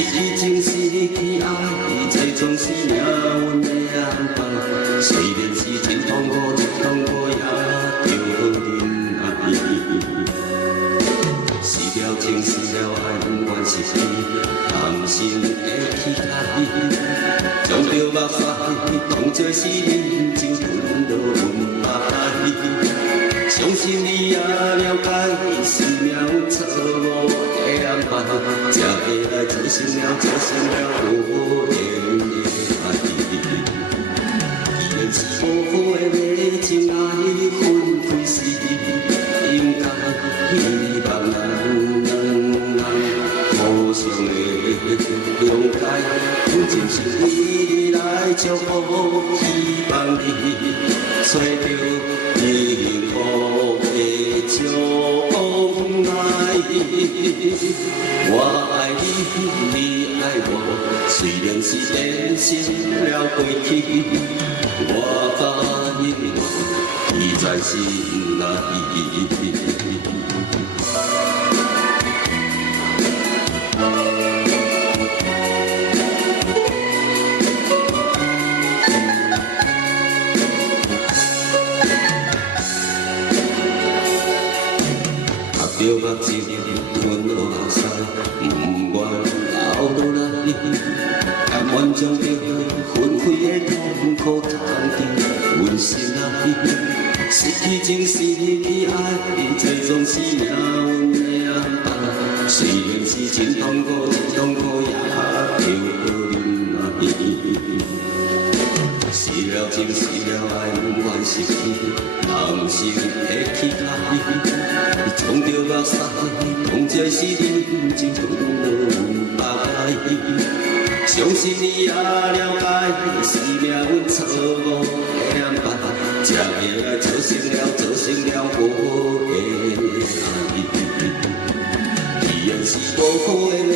失去情，失去爱，这总是命运的安排。虽然是真痛苦，真痛苦也着忍耐。失了情，失了爱，不愿失去谈心的期待。将着目屎当作是人情，吞落阮腹内。相信你也了解，是命运错误的安排，才会来造成了无言的爱。既然是无好的迷情爱，分开时应该希望咱互相的谅解，用真心为你来祝福，希望你找到幸福的将来。我爱你，你爱我，虽然是变成了过去，我甲你已在心内。着目睭吞落目屎，不愿流落来，甘愿将着分开的痛苦藏伫阮心内。失去情，失去爱，这总是命运的安排。虽然是真痛苦，真痛苦也着忍耐。失了情，失了爱，不愿失去人生的期待。将着目屎当作是人情，吞落阮腹内。相信你也了解，是命运错误的安排，才会来造成了无言的爱。既然是无好的迷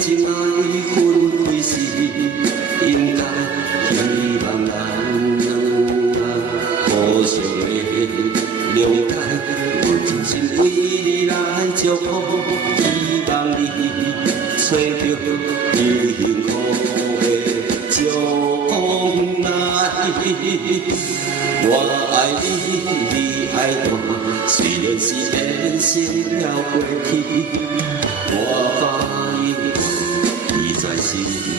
情爱，分开时应该希望咱互相的谅解。我真心为你来祝福，希望你找到幸福的将来。我爱你，你爱我，虽然是变成了过去，我把你已在心。